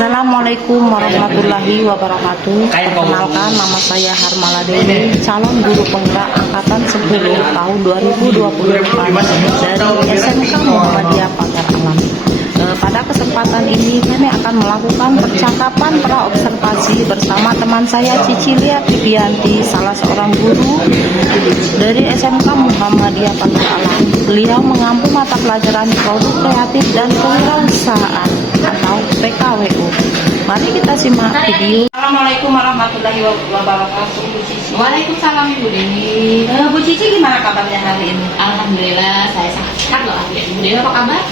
Assalamualaikum warahmatullahi wabarakatuh. Perkenalkan, nama saya Harmala Dewi, calon guru penggerak angkatan 10 tahun 2024 dari SMK Muhammadiyah Pagar Alam. Pada kesempatan ini kami akan melakukan percakapan praobservasi bersama teman saya Cicilia Vivianti, salah seorang guru dari SMK Muhammadiyah Pagar Alam. Beliau mengampu mata pelajaran produk kreatif dan kewirausahaan atau PKWU. Mari kita simak video. Assalamualaikum warahmatullahi wabarakatuh, Bu Cici. Waalaikumsalam Ibu Dewi. Bu Cici, gimana kabarnya hari ini? Alhamdulillah saya sangat sehat loh. Ibu Dewi apa kabar?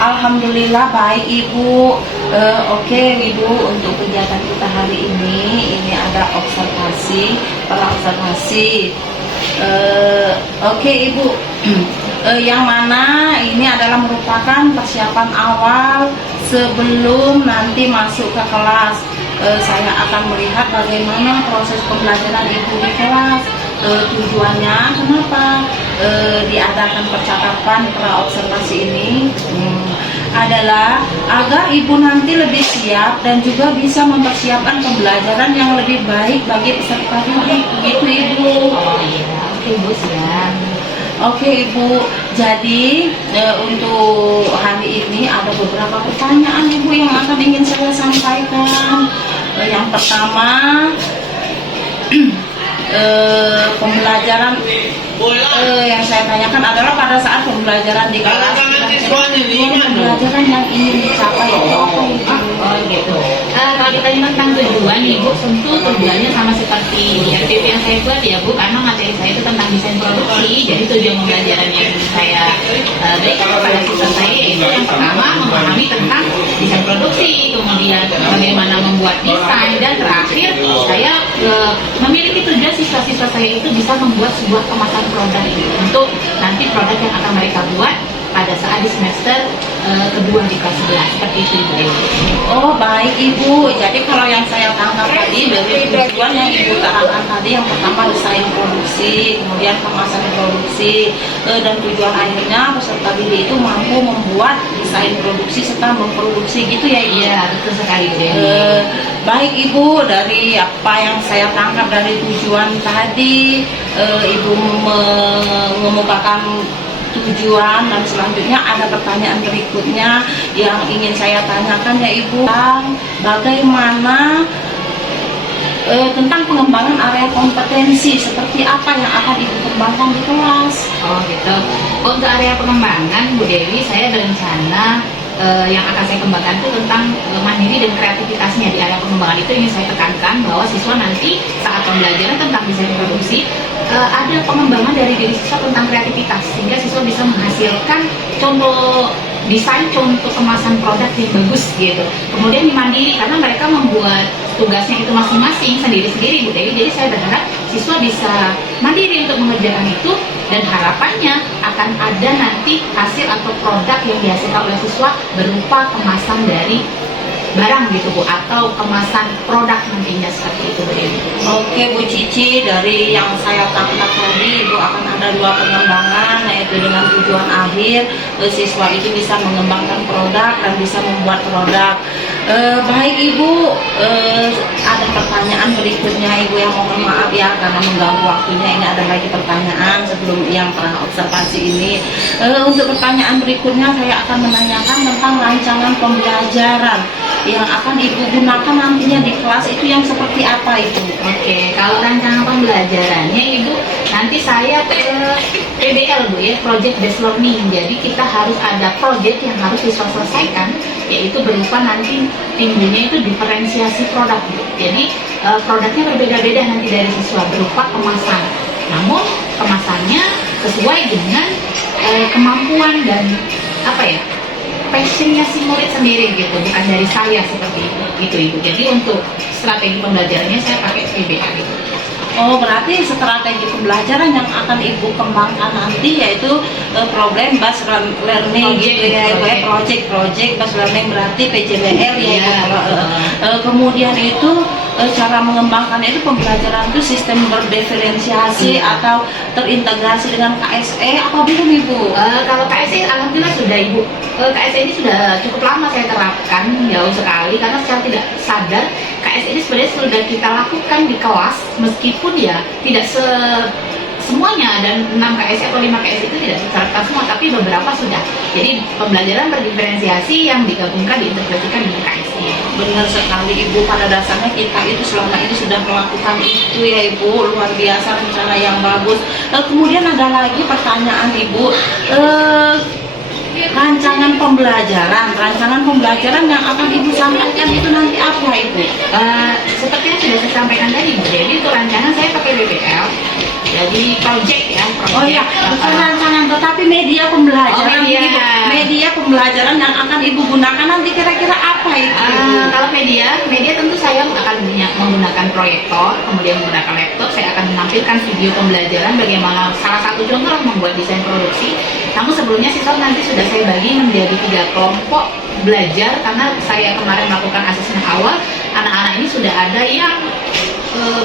Alhamdulillah baik Ibu. Oke Ibu, untuk kegiatan kita hari ini ada observasi, praobservasi. Oke Ibu, yang mana ini adalah merupakan persiapan awal sebelum nanti masuk ke kelas. Saya akan melihat bagaimana proses pembelajaran Ibu di kelas. Tujuannya kenapa diadakan percakapan praobservasi ini adalah agar Ibu nanti lebih siap dan juga bisa mempersiapkan pembelajaran yang lebih baik bagi peserta didik. Begitu Ibu. Oh iya, oke Ibu siap. Oke Ibu, jadi untuk hari ini ada beberapa pertanyaan Ibu yang akan ingin saya sampaikan. Yang pertama, pembelajaran yang saya tanyakan adalah pada saat pembelajaran di kelas, pembelajaran yang ingin dicapai itu apa Ibu? Oh gitu. Kalau ditanya tentang tujuan Ibu, tentu tujuannya sama seperti di FTP yang saya buat ya Bu, karena materi saya itu tentang desain produksi. Jadi tujuan pembelajaran yang ingin saya berikan kepada siswa saya yaitu yang pertama memahami tentang desain produksi, kemudian bagaimana membuat desain, dan terakhir saya memiliki tujuan siswa-siswa saya itu bisa membuat sebuah kemasan produk untuk nanti produk yang akan mereka buat pada saat di semester kedua di kelas 11. Seperti itu Ibu. Oh baik Ibu, jadi kalau yang saya tangkap tadi dari tujuan yang Ibu terangkan tadi, yang pertama desain produksi, kemudian kemasan produksi, dan tujuan akhirnya peserta didik itu mampu membuat desain produksi serta memproduksi, gitu ya Ibu? Iya betul sekali Bu. Baik Ibu, dari apa yang saya tangkap dari tujuan tadi, Ibu mengemukakan tujuan, dan selanjutnya ada pertanyaan berikutnya yang ingin saya tanyakan ya Ibu, bagaimana tentang pengembangan area kompetensi, seperti apa yang akan Ibu kembangkan di kelas? Oh gitu. Untuk area pengembangan Bu Dewi, saya berencana yang akan saya kembangkan itu tentang mandiri dan kreativitasnya. Di area pengembangan itu ingin saya tekankan bahwa siswa nanti saat pembelajaran tentang desain produksi ada pengembangan dari diri siswa tentang kreativitas, sehingga siswa bisa menghasilkan contoh desain, contoh kemasan produk yang bagus gitu. Kemudian mandiri karena mereka membuat tugasnya itu masing-masing sendiri-sendiri Bu Dewi. Jadi saya berharap siswa bisa mandiri untuk mengerjakan itu, dan harapannya akan ada nanti hasil atau produk yang dihasilkan oleh siswa berupa kemasan dari barang gitu Bu, atau kemasan produk nantinya, seperti itu Bu Dewi. Oke Bu Cici, dari yang saya tangkap tadi Ibu akan ada dua pengembangan, yaitu dengan tujuan akhir siswa itu bisa mengembangkan produk dan bisa membuat produk. Baik Ibu, ada pertanyaan berikutnya Ibu, yang mohon maaf ya karena mengganggu waktunya. Ini ada lagi pertanyaan sebelum yang pernah observasi ini. Untuk pertanyaan berikutnya saya akan menanyakan tentang rancangan pembelajaran yang akan Ibu gunakan nantinya di kelas itu yang seperti apa Ibu? Oke, kalau rancangan pembelajarannya Ibu, nanti saya ke PBL Bu ya, Project Based Learning. Jadi kita harus ada project yang harus siswa selesaikan, yaitu berupa nanti tingginya itu diferensiasi produk Bu. Jadi produknya berbeda-beda nanti dari siswa berupa kemasan. Namun kemasannya sesuai dengan kemampuan dan apa ya, passionnya si murid sendiri gitu, bukan dari saya, seperti itu gitu Ibu. Jadi untuk strategi pembelajarannya saya pakai PBA gitu. Oh berarti strategi pembelajaran yang akan Ibu kembangkan nanti yaitu problem based learning, project based learning, berarti PJBL ya. Kemudian itu cara mengembangkannya itu pembelajaran itu sistem berdiferensiasi atau terintegrasi dengan KSE apa belum Ibu? Kalau KSE alhamdulillah sudah Ibu. KSE ini sudah cukup lama saya terapkan, jauh sekali, karena secara tidak sadar KSE ini sebenarnya sudah kita lakukan di kelas, meskipun ya tidak semuanya, dan 6 KSE atau 5 KSE itu tidak diterapkan semua, tapi beberapa sudah. Jadi pembelajaran berdiferensiasi yang digabungkan, diintegrasikan dengan KSE. Benar sekali Ibu, pada dasarnya kita itu selama ini sudah melakukan itu ya Ibu, luar biasa, rencana yang bagus. Kemudian ada lagi pertanyaan Ibu, rancangan pembelajaran yang akan Ibu sampaikan itu nanti apa Ibu? Seperti yang sudah saya sampaikan tadi Bu Dewi, itu rancangan saya pakai BBL, jadi project ya. Oh iya, bukan rancangan tetapi media pembelajaran. Media pembelajaran yang akan Ibu gunakan nanti kira-kira apa itu? Kalau media tentu saya akan menggunakan proyektor, kemudian menggunakan laptop. Saya akan menampilkan video pembelajaran bagaimana salah satu contoh membuat desain produksi. Namun sebelumnya siswa nanti sudah saya bagi menjadi 3 kelompok belajar, karena saya kemarin melakukan asesmen awal. Anak-anak ini sudah ada yang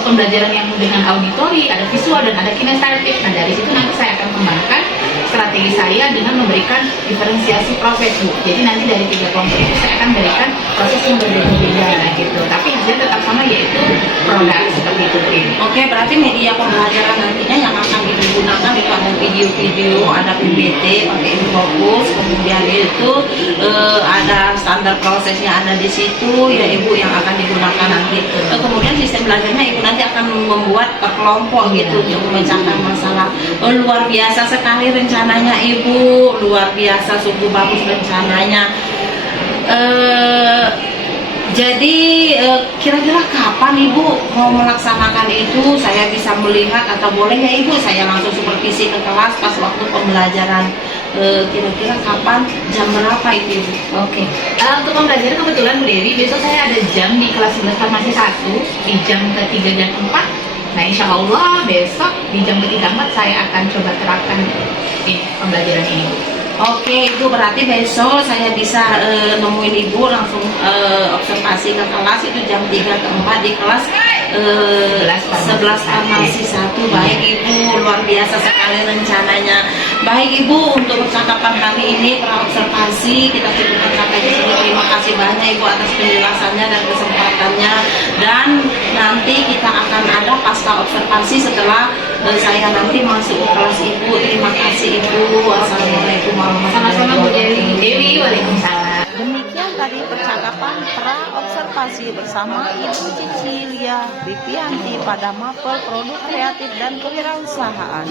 pembelajaran yang dengan auditori, ada visual, dan ada kinestetik. Nah, dari situ nanti saya akan kembangkan strategi saya dengan memberikan diferensiasi proses Bu. Jadi nanti dari 3 kelompok itu saya akan berikan proses yang berbeda-beda gitu. Tapi hasilnya tetap sama, yaitu produk seperti itu Bu. Oke, berarti media pembelajaran nantinya yang akan digunakan itu ada video-video, ada PPT pakai Infocus, kemudian itu ada standar prosesnya ada di situ ya Ibu yang akan digunakan nanti. Kemudian sistem belajarnya Ibu nanti akan membuat per kelompok gitu untuk memecahkan masalah. Luar biasa sekali rencananya Ibu, luar biasa, sungguh bagus rencananya. Jadi kira-kira kapan Ibu mau melaksanakan itu? Saya bisa melihat atau boleh ya Ibu saya langsung supervisi ke kelas pas waktu pembelajaran? Kira-kira kapan, jam berapa itu Ibu? Oke. Untuk pembelajaran kebetulan Bu Dewi, besok saya ada jam di kelas 11 farmasi 1 di jam ke-3 dan 4. Nah, insya Allah besok di jam ke-3 4 saya akan coba terapkan pembelajaran ini. Oke, itu berarti besok saya bisa nemuin Ibu langsung observasi ke kelas itu jam 3 ke 4 di kelas 11 farmasi 1. Baik Ibu, luar biasa sekali rencananya. Baik Ibu, untuk percakapan kali ini praobservasi kita cukupkan sampai di sini. Terima kasih banyak Ibu atas penjelasannya dan kesempatannya. Dan nanti kita akan ada pasca observasi setelah saya nanti masuk ke kelas Ibu. Terima kasih Ibu. Assalamualaikum warahmatullahi wabarakatuh. Dewi, waalaikumsalam. Demikian tadi percakapan pra-observasi bersama Ibu Cicilia Bipianti pada Mapel Produk Kreatif dan Kewirausahaan.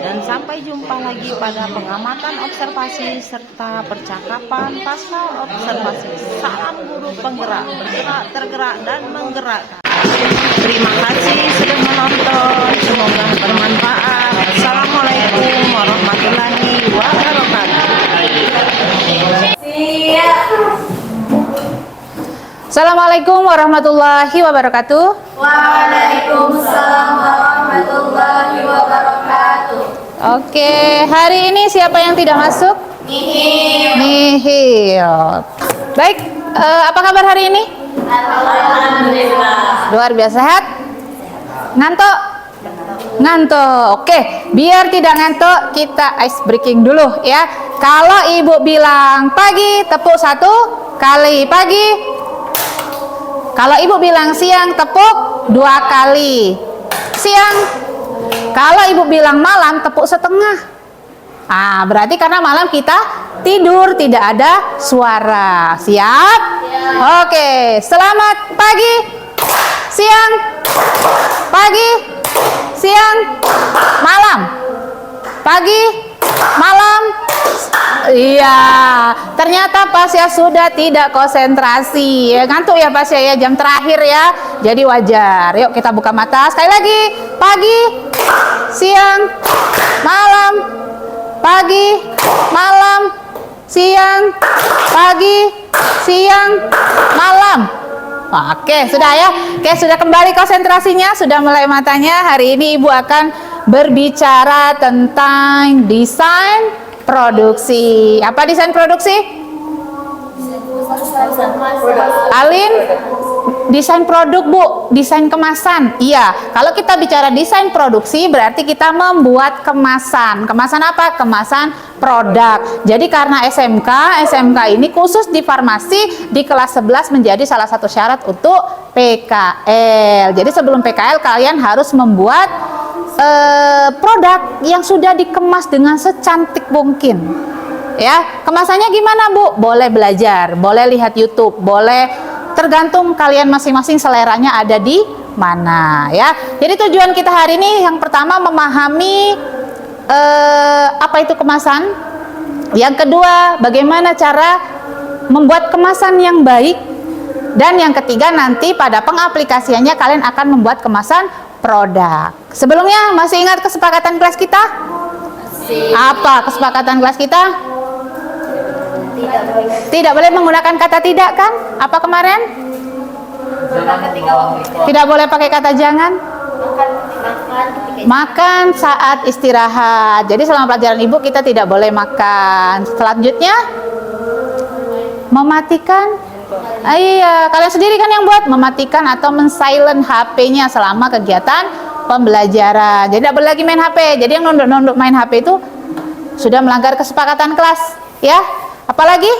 Dan sampai jumpa lagi pada pengamatan observasi serta percakapan pasca observasi. Salam guru penggerak, bergerak, tergerak, dan menggerakkan. Terima kasih sudah menonton. Semoga bermanfaat. Assalamualaikum warahmatullahi wabarakatuh. Assalamualaikum warahmatullahi wabarakatuh. Waalaikumsalam warahmatullahi wabarakatuh. Oke, hari ini siapa yang tidak masuk? Nihil. Baik, apa kabar hari ini? Alhamdulillah. Luar biasa, sehat? Ngantuk? Ngantuk. Oke, biar tidak ngantuk kita ice breaking dulu ya. Kalau Ibu bilang pagi, tepuk 1 kali pagi. Kalau Ibu bilang siang, tepuk 2 kali siang. Kalau Ibu bilang malam, tepuk setengah. Berarti karena malam kita tidur, tidak ada suara. Siap? Oke, selamat pagi, siang, pagi, siang, malam, pagi, malam. Iya, ternyata Pasya sudah tidak konsentrasi. Ngantuk ya Pasya ya, jam terakhir ya. Jadi wajar. Yuk kita buka mata sekali lagi. Pagi, siang, malam, pagi, malam, siang, pagi, siang, malam. Oke, sudah ya. Oke, sudah kembali konsentrasinya, sudah mulai matanya. Hari ini Ibu akan berbicara tentang desain produksi. Apa desain produksi? Alin? Desain produk, Bu, desain kemasan. Iya, kalau kita bicara desain produksi berarti kita membuat kemasan. Kemasan apa? Kemasan produk. Jadi karena SMK ini khusus di farmasi di kelas 11 menjadi salah satu syarat untuk PKL. Jadi sebelum PKL kalian harus membuat produk yang sudah dikemas dengan secantik mungkin. Ya, kemasannya gimana, Bu? Boleh belajar, boleh lihat YouTube, boleh, tergantung kalian masing-masing seleranya ada di mana ya. Jadi tujuan kita hari ini yang pertama memahami apa itu kemasan. Yang kedua, bagaimana cara membuat kemasan yang baik. Dan yang ketiga, nanti pada pengaplikasiannya kalian akan membuat kemasan produk. Sebelumnya masih ingat kesepakatan kelas kita? Apa kesepakatan kelas kita? Tidak boleh menggunakan kata tidak, kan? Apa kemarin? Tidak boleh pakai kata jangan. Makan saat istirahat. Jadi selama pelajaran ibu kita tidak boleh makan. Selanjutnya mematikan. Iya, kalian sendiri kan yang buat mematikan atau men-silent HP-nya selama kegiatan pembelajaran. Jadi tidak boleh lagi main HP. Jadi yang nunduk-nunduk main HP itu sudah melanggar kesepakatan kelas, ya. Apalagi?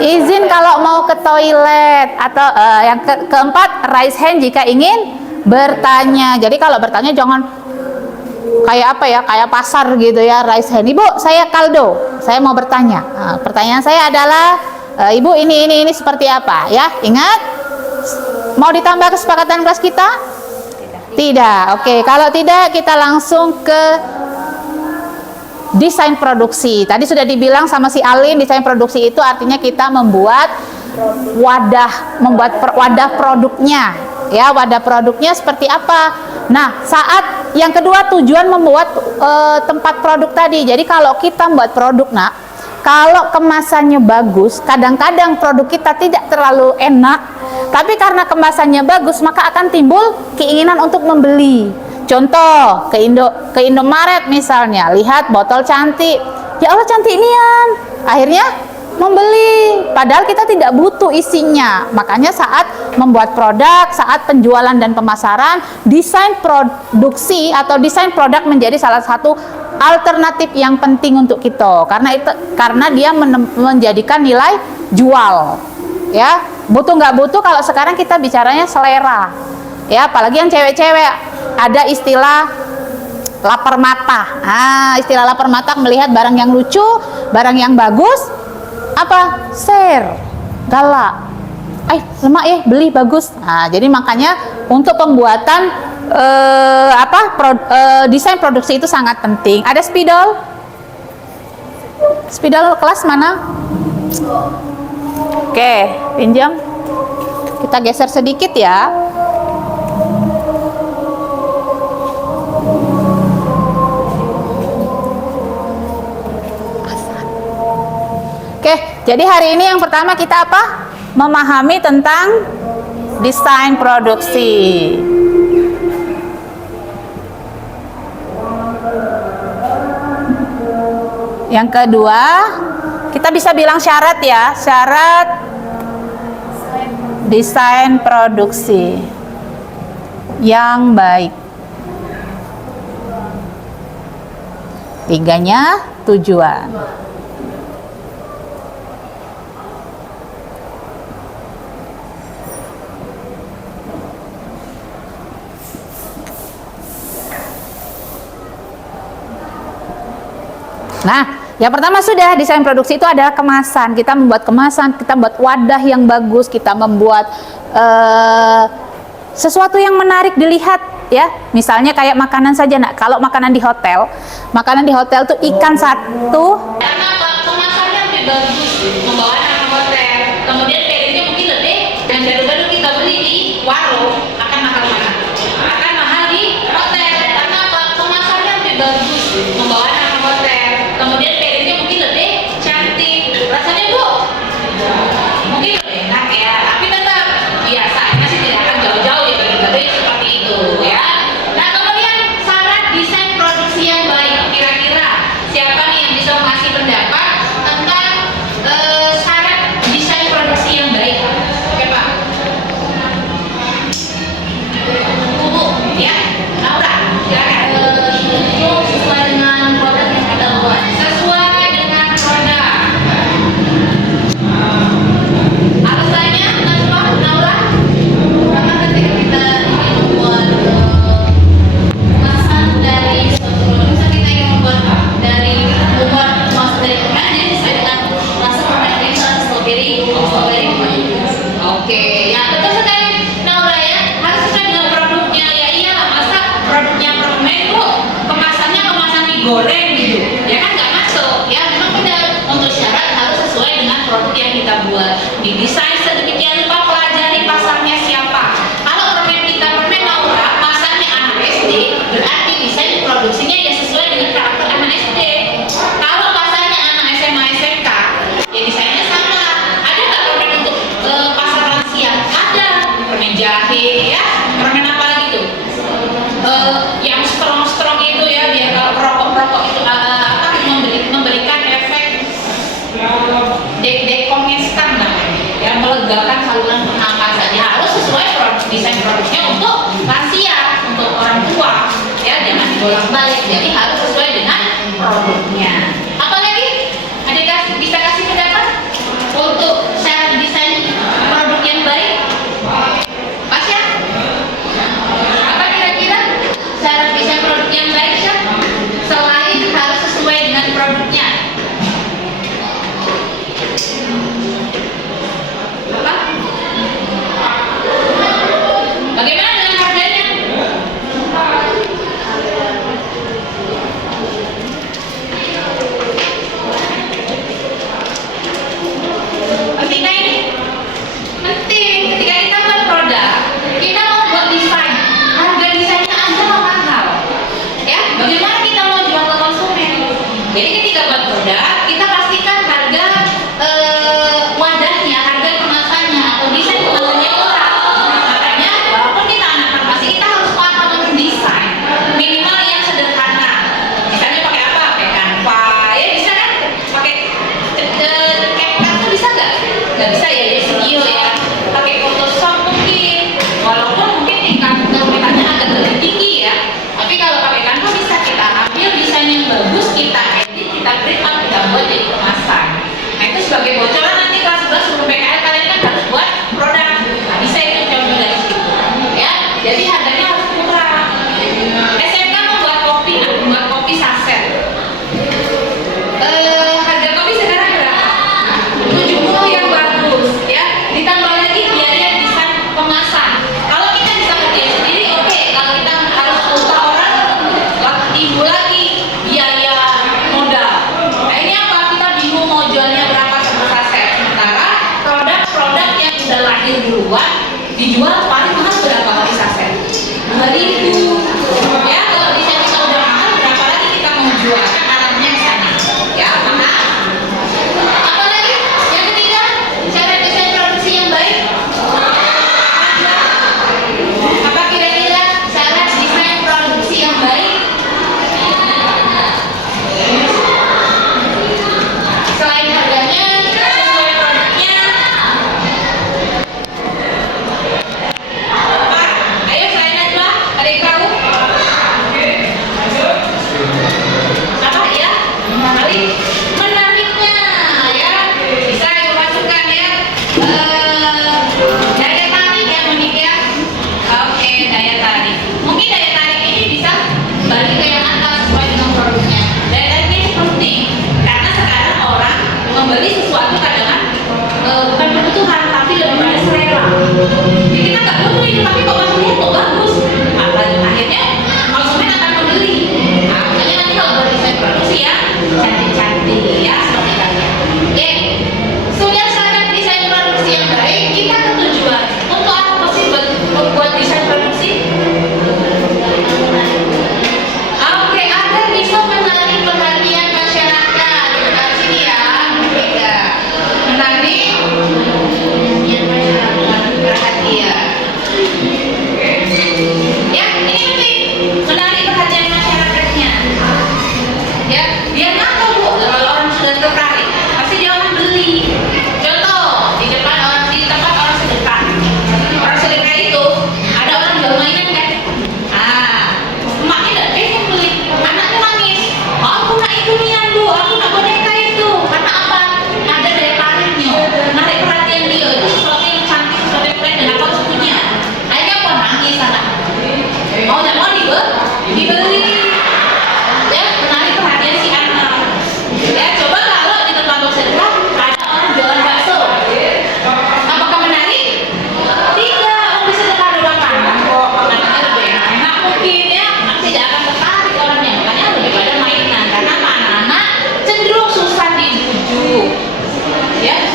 Izin kalau mau ke toilet. Atau yang keempat, raise hand jika ingin bertanya. Jadi kalau bertanya jangan kayak apa ya, kayak pasar gitu ya, raise hand. Ibu, saya Kaldo, saya mau bertanya. Nah, pertanyaan saya adalah, Ibu ini seperti apa ya? Ingat, mau ditambah kesepakatan kelas kita? Tidak. Oke, kalau tidak kita langsung ke desain produksi. Tadi sudah dibilang sama si Alin, desain produksi itu artinya kita membuat wadah produknya. Ya, wadah produknya seperti apa? Nah, saat yang kedua tujuan membuat tempat produk tadi. Jadi kalau kita membuat produk, Nak, kalau kemasannya bagus, kadang-kadang produk kita tidak terlalu enak, tapi karena kemasannya bagus, maka akan timbul keinginan untuk membeli. Contoh, ke Indomaret misalnya, lihat botol cantik, ya Allah cantik nian, akhirnya membeli, padahal kita tidak butuh isinya. Makanya saat membuat produk, saat penjualan dan pemasaran, desain produksi atau desain produk menjadi salah satu alternatif yang penting untuk kita, karena dia menjadikan nilai jual. Ya, butuh nggak butuh, kalau sekarang kita bicaranya selera. Ya, apalagi yang cewek-cewek, ada istilah lapar mata. Nah, istilah lapar mata melihat barang yang lucu, barang yang bagus, apa? Share, galak. Lemak ya, beli bagus. Nah, jadi makanya untuk pembuatan desain produksi itu sangat penting. Ada spidol? Spidol kelas mana? Oke, pinjam. Kita geser sedikit ya. Oke, jadi hari ini yang pertama kita apa? Memahami tentang desain produksi. Yang kedua, kita bisa bilang syarat ya, syarat desain produksi yang baik. Tiganya tujuan. Nah, yang pertama sudah, desain produksi itu adalah kemasan. Kita membuat kemasan, kita membuat wadah yang bagus, kita membuat sesuatu yang menarik dilihat ya. Misalnya kayak makanan saja, Nak. Kalau makanan di hotel tuh ikan satu. Karena kemasannya lebih bagus, membawa nama hotel. Kemudian packagingnya mungkin lebih, dan gado-gado kita beli di warung akan mahal-mahal. Akan mahal di hotel karena kemasannya lebih bagus, membawa nama hotel. Kemudian packagingnya mungkin lebih cantik. Rasanya, Bu, mungkin lebih enak ya, tapi tetap biasanya sih tidak akan jauh-jauh ya gado-gado seperti itu ya. Nah, kemudian syarat desain produksi yang baik, kira-kira siapa nih yang bisa mengasih pendapat tentang syarat desain produksi Oke, ya betul sekali Naura ya, harus sesuai dengan produknya. Ya iya, masa produknya permen kok kemasannya kemasan mie goreng gitu, ya kan nggak masuk. Ya memang kita untuk syarat harus sesuai dengan produk yang kita buat. Didesain sedemikian rupa, pelajari pasarnya siapa. Kalau permen kita permen Naura, masanya anak SD, berarti desain produksinya ya sesuai dengan karakter anak SD. Kalau pasarnya anak SMA SMK, ya desainnya sama. Ada nggak permen untuk pasar lansia? Ada, permen jahe ya, permen apa lagi tuh? Yang strong itu ya, biar kalau perokok itu memberikan efek dekongestan namanya, ya melegakan saluran pernapasan. Ya harus sesuai desain produknya untuk lansia, untuk orang tua, ya jangan dibolak-balik. Jadi harus sesuai dengan produknya. Apalagi adik bisa kasih pendapat untuk syarat desain produk yang baik? Pas ya? Apa kira-kira syarat desain produk yang baik ya? Selain harus sesuai dengan produknya. Apa? Bagaimana dengan harganya? Penting kan ini? Penting. Ketika kita buat produk, kita mau buat desain, harga desainnya aja mahal. Ya, bagaimana kita mau jual ke konsumen? Jadi ketika buat produk, kita pastikan harga wadahnya, harga kemasannya, atau desain kemasannya murah. Makanya walaupun kita anak farmasi, kita harus paham mendesain minimal yang sederhana. Misalnya pakai apa? Pakai Canva, ya bisa kan? Pakai CapCut tuh bisa nggak? Nggak bisa ya, jadi video ya. Pakai Photoshop mungkin, walaupun mungkin tingkat kerumitannya agak lebih tinggi ya. Tapi kalau pakai Canva bisa, kita ambil desain yang bagus, kita edit, kita print out, kita buat jadi kemasan. Nah itu sebagai bocoran nanti kelas 11 sebelum PKL kalian kan harus buat produk. Nah, bisa itu contoh dari situ. Ya, jadi harganya harus murah. SMK membuat kopi, membuat kopi saset. Harga kopi sekarang berapa? 70 yang bagus, ya. Ditambah lagi biaya desain kemasan. Kalau kita bisa kerja sendiri, oke. Kalau kita harus usaha orang, timbul lagi biaya modal. Nah ini apa? Kita bingung mau jualnya berapa satu saset. Sementara produk-produk yang udah lahir duluan dijual paling mahal berapa kali saset? 2.000. Ya kalau desain kita udah mahal, berapa lagi kita mau jual? Kan arahnya ke sana. Ya, mahal. Apalagi yang ketiga, cara desain produksi yang baik. Apa kira-kira cara desain produksi yang baik? Selain harganya, sesuai produknya. Apa? Ayo selain Najwa, adik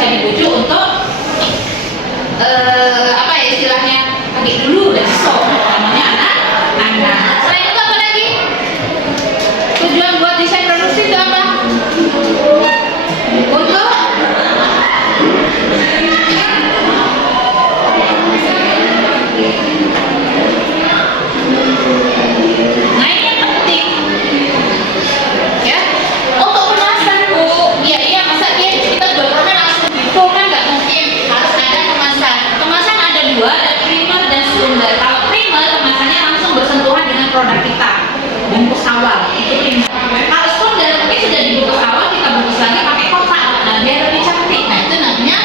dibujuk untuk apa ya istilahnya, pakai dulu besok namanya anak-anak. Selain itu apa lagi? Tujuan buat desain produksi itu apa? Untuk nah ini yang penting ya, untuk kemasan Bu. Ya iya, masa kita jual produk langsung gitu kan nggak mungkin, harus ada kemasan. Kemasan ada dua, ada primer dan sekunder. Kalau primer kemasannya langsung bersentuhan dengan produk kita, bungkus awal itu primer. Kalau sekunder mungkin sudah dibungkus awal, kita bungkus lagi pakai kotak, nah biar lebih cantik. Nah itu namanya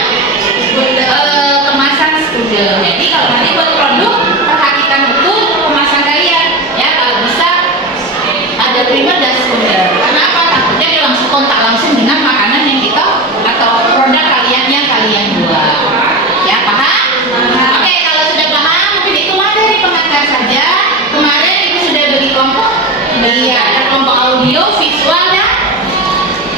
kemasan sekunder. Jadi kalau nanti buat produk, perhatikan betul kemasan kalian ya, kalau bisa ada primer dan sekunder. Karena apa? Takutnya dia langsung kontak langsung dengan makanan yang kita atau produk kalian yang kalian jual. Ya paham? Oke, kalau sudah paham mungkin itu materi pengantar saja. Kemarin ibu sudah beli kelompok, iya ada kelompok audio, visual dan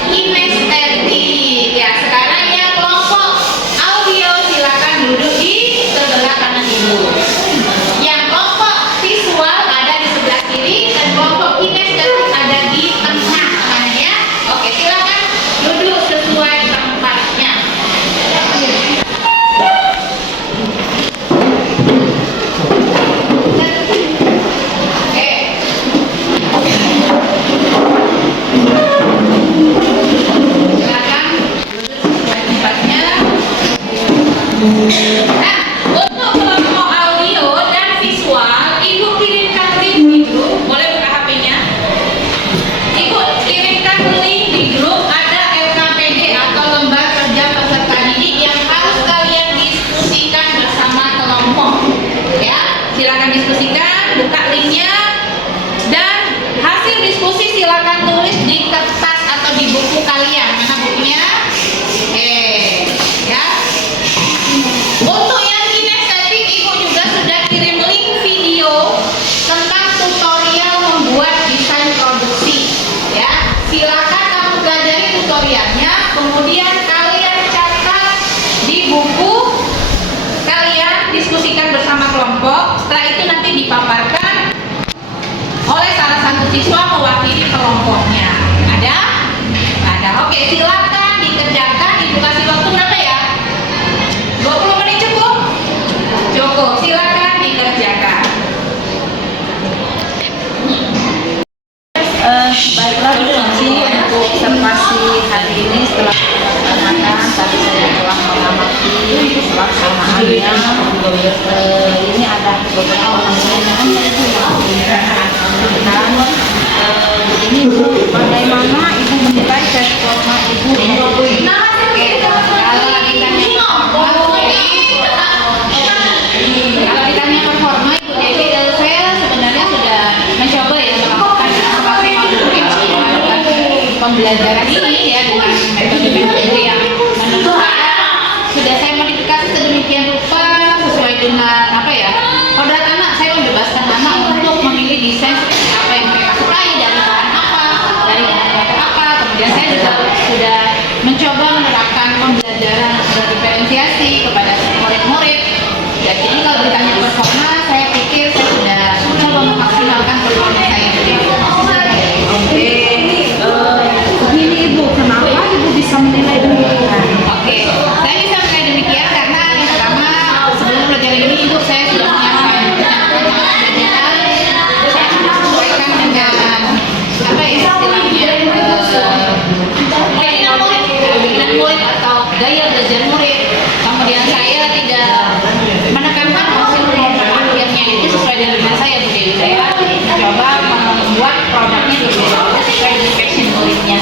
kinestetik. Ya sekarang yang kelompok audio silakan duduk di sebelah kanan ibu. Yang kelompok visual ada di sebelah kiri dan kelompok kinestetik ada di tengah kanannya. Oke, silakan duduk sesuai tempatnya. Oke. Silakan duduk sesuai tempatnya. Nah, untuk kelompok audio dan visual, ibu kirimkan link di grup. Boleh buka HP-nya? Ibu kirimkan link di grup, ada LKPD atau lembar kerja peserta didik yang harus kalian diskusikan bersama kelompok. Ya, silakan diskusikan, buka linknya, dan hasil diskusi silakan tulis di kertas atau di buku kalian. Mana bukunya? Ya. Untuk yang kinestetik, ibu juga sudah kirim link video tentang tutorial membuat desain produksi. Ya, silakan kamu pelajari tutorialnya, kemudian kalian catat di buku, kalian diskusikan bersama kelompok. Setelah itu nanti dipaparkan oleh salah satu siswa mewakili kelompoknya. Ada? Ada. Oke, silakan dikerjakan. Ibu kasih waktu berapa ya? 20 menit cukup? Cukup, silakan dikerjakan. Baiklah Bu Cici, untuk observasi hari ini setelah makan tadi saya telah mengamati pelaksanaannya. Ini ada beberapa pertanyaan ini Bu, bagaimana Ibu menilai performa Ibu untuk Kalau ditanya performa Ibu Dewi, saya sebenarnya sudah mencoba ya melakukan semaksimal mungkin melakukan pembelajaran ini ya dengan metode-metode yang menurut saya sudah saya modifikasi sedemikian rupa sesuai dengan apa ya, kodrat anak. Saya membebaskan anak untuk memilih desain seperti apa yang mereka sukai, dari bahan apa, dari bahan apa. Kemudian saya juga sudah mencoba menerapkan pembelajaran berdiferensiasi kepada murid-murid. Jadi kalau ditanya performa, saya pikir saya sudah mencoba memaksimalkan performa saya sendiri. Oke, begini Ibu, kenapa Ibu bisa menilai demikian? Oke, saya bisa menilai demikian karena yang pertama, sebelum pelajaran ini Ibu saya sudah menyiapkan pelajaran. Saya sudah sesuaikan dengan apa ya istilahnya keinginan murid atau gaya belajar murid. Kemudian saya tidak menekankan hasil produk akhirnya itu sesuai dengan saya Bu Dewi. Saya mencoba membuat produknya sesuai dengan passion muridnya.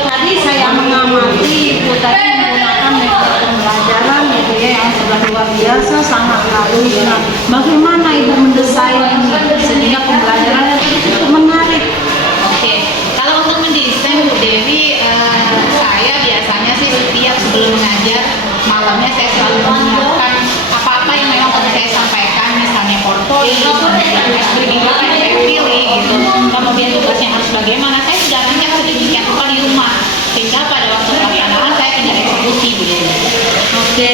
Tadi saya mengamati Ibu tadi menggunakan metode pembelajaran gitu ya yang sudah luar biasa, sangat halus. Nah, bagaimana Ibu mendesain sehingga pembelajaran itu menarik? Oke, kalau untuk mendesain Bu Dewi, saya biasanya sih setiap sebelum mengajar malamnya saya selalu menyiapkan apa-apa yang memang perlu saya sampaikan, misalnya portfolio, briefing apa yang saya pilih gitu. Kemudian tugasnya harus bagaimana, saya sudah rancang sedemikian rupa di rumah sehingga pada waktu putih Bu Dewi. Oke,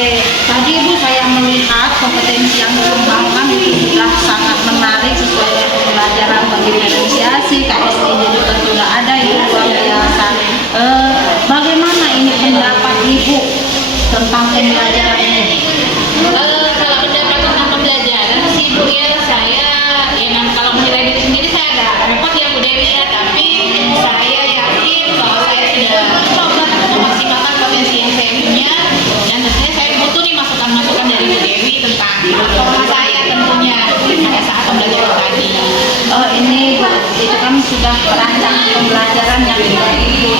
tadi Ibu saya melihat kompetensi yang dikembangkan itu sudah sangat menarik sesuai dengan pembelajaran bagi diferensiasi, KSD juga sudah ada, itu luar biasa. Bagaimana ini pendapat Ibu tentang pembelajaran ini? Kalau pendapat tentang pembelajaran sih Bu ya, saya ya kalau menilai diri sendiri saya agak repot ya Bu Dewi ya, tapi saya yakin bahwa saya sudah mencoba memaksimalkan potensi yang saya punya, dan tentunya saya butuh nih masukan-masukan dari Bu Dewi tentang performa saya tentunya pada saat pembelajaran tadi. Ini itu kan sudah perancang pembelajaran yang sudah Ibu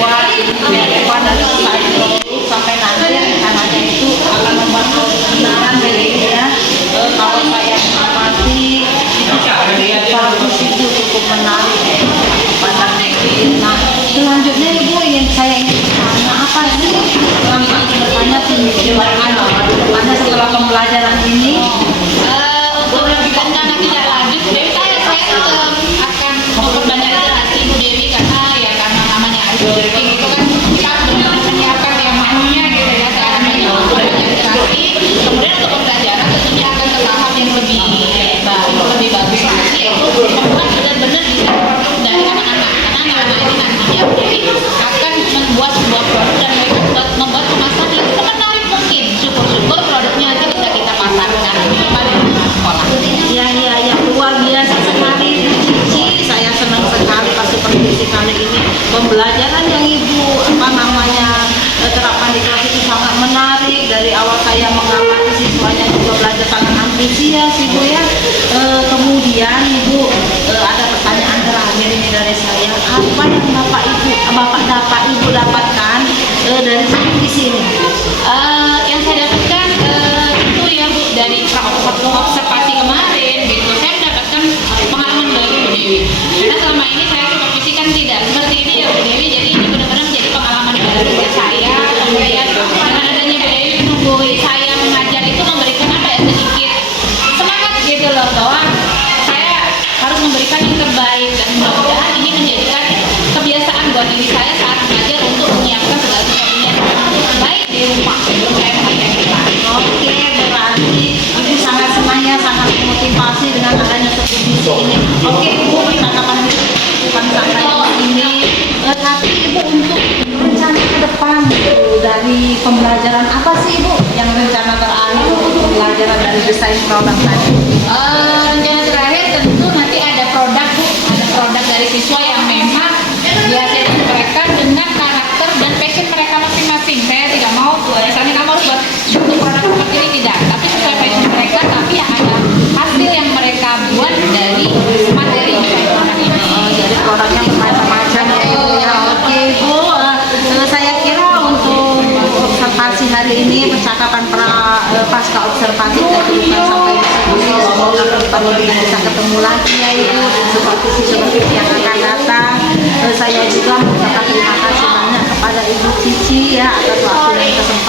buat dari satu sampai nanti rencananya itu akan membuat kebenaran dari ya. Kalau saya mengamati itu bagus, itu cukup menarik pada nah selanjutnya Ibu saya ingin bertanya apa sih yang bertanya pada setelah pembelajaran ini. Untuk karena tidak lanjut Bu Dewi, saya tetap akan memperbanyak interaksi Bu Dewi, karena ya karena namanya ice breaking itu kan kita benar-benar menyiapkan yang manunya gitu ya, saya akan banyak interaksi. Kemudian untuk pembelajaran tentunya akan ke tahap yang lebih bagus lagi, yaitu membuat benar-benar bisa produk dari anak-anak, karena anak-anak ini nantinya Bu Dewi akan membuat sebuah produk dan mereka membuat kemasan yang semenarik mungkin. Syukur-syukur produknya nanti bisa kita pasarkan pada sekolah. Ya, luar biasa sekali Bu Cici. Saya senang sekali pas supervisi kali ini pembelajaran yang Ibu terapkan di kelas itu sangat menarik. Dari awal saya mengamati siswanya juga belajar sangat antusias Ibu ya. Kemudian Ibu ada pertanyaan terakhir ini dari saya. Apa yang Bapak Ibu dapatkan dari supervisi ini? Yang saya dapatkan itu ya Bu, dari observasi kemarin gitu, saya mendapatkan pengalaman baru Bu Dewi, karena selama ini saya supervisi kan tidak seperti ini ya Bu Dewi, jadi ini benar-benar menjadi pengalaman baru buat saya. Kemudian dengan adanya Bu Dewi menunggui saya mengajar itu memberikan apa ya, sedikit semangat gitu loh, bahwa saya harus memberikan yang terbaik, dan mudah-mudahan ini menjadikan kebiasaan buat diri saya saat mengajar untuk menyiapkan segala sesuatunya baik di rumah sebelum saya mengajar di kelas. Oke, berarti Ibu sangat senang ya, sangat memotivasi dengan adanya supervisi ini. Oke Ibu, percakapan itu bukan sampai di sini. Tapi Ibu untuk rencana ke depan dari pembelajaran apa sih Ibu yang rencana terakhir untuk pembelajaran dari desain produk tadi? Rencana terakhir tentu nanti ada produk Bu, ada produk dari siswa yang memang biasa mereka dengan karakter dan passion mereka masing-masing. Saya tidak mau misalnya kamu harus buat produk seperti ini, tidak, tapi sesuai passion mereka, tapi yang ada hasil yang mereka buat dari materi desain produk ini. Jadi produknya bermacam-macam ya Ibu ya. Oke Ibu, saya kira untuk observasi hari ini, percakapan pasca observasi kita sampai di sini. Semoga kita bisa ketemu lagi ya Ibu di supervisi yang akan datang. Saya juga mengucapkan terima kasih banyak kepada Ibu Cici ya atas waktu dan kesempatan